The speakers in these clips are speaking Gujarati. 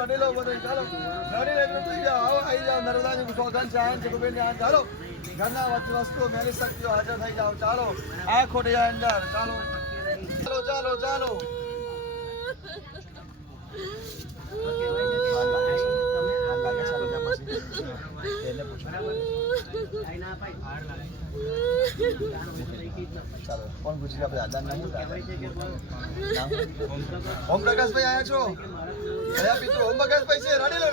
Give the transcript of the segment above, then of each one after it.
રડી લો બધું ચાલો રડી લે થઈ જાઓ આવો આવી જાઓ નર્મદાની સોગન ચાહન છે કુબેરની આ ચાલો ઘરના વસ્તુ મેલી શક્તિઓ હાજર થઈ જાઓ ચાલો આ ખોટી અંદર ચાલો ચાલો ચાલો ચાલો કોણ પૂછી આપણે આધાર નામ ઓમ પ્રકાશભાઈ આયા છો કયા પિત્રો ઓમ પ્રકાશભાઈ છે રડી લો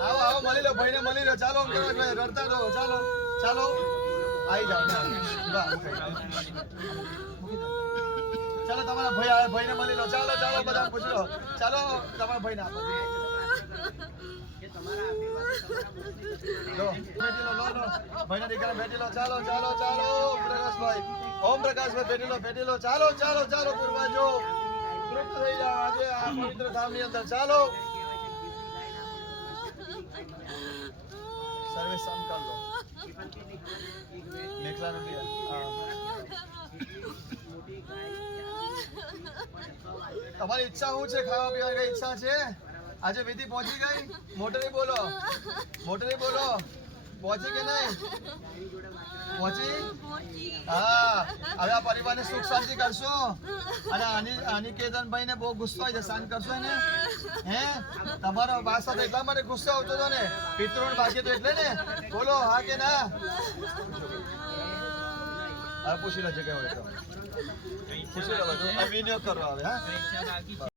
આવો આવો મળી લો ભાઈને મળી લો ચાલો ઓમ પ્રકાશભાઈ રડતા રહો ચાલો ચાલો આવી જાઓ ચાલો તમારા ભાઈને મળી લો ચાલો ચાલો બધા પૂછી લો ચાલો તમારા ભાઈને આપો લો બેઠી લો ભાઈના દીકરા બેઠી લો ચાલો ચાલો ચાલો ઓમ પ્રકાશભાઈ બેઠી લો ચાલો ચાલો ચાલો પૂર્વજો તૃપ્ત થઈ જાઓ આજે આ પવિત્ર ધામની અંદર ચાલો સર્વે સંકલ્પ લો મેખલા નથી તમારી ઈચ્છા શું છે ખાવા પીવા કઈ ઈચ્છા છે આજે વિધિ પહોંચી ગઈ મોટરી બોલો પહોંચી કે નહીં પહોંચી હા હવે આ પરિવારને સુખ શાંતિ કરશો અને આની કેતનભાઈ ને બહુ ગુસ્સો આવે છે શાંત કરશો ને હે તમારો બા સાથે એટલા માટે ગુસ્સો આવતો હતો ને પિતૃણ બાકી તો એટલે ને બોલો હા કે ના હવે પૂછી લેજો કે પૂછી લો વિનિયોગ કરો હવે હા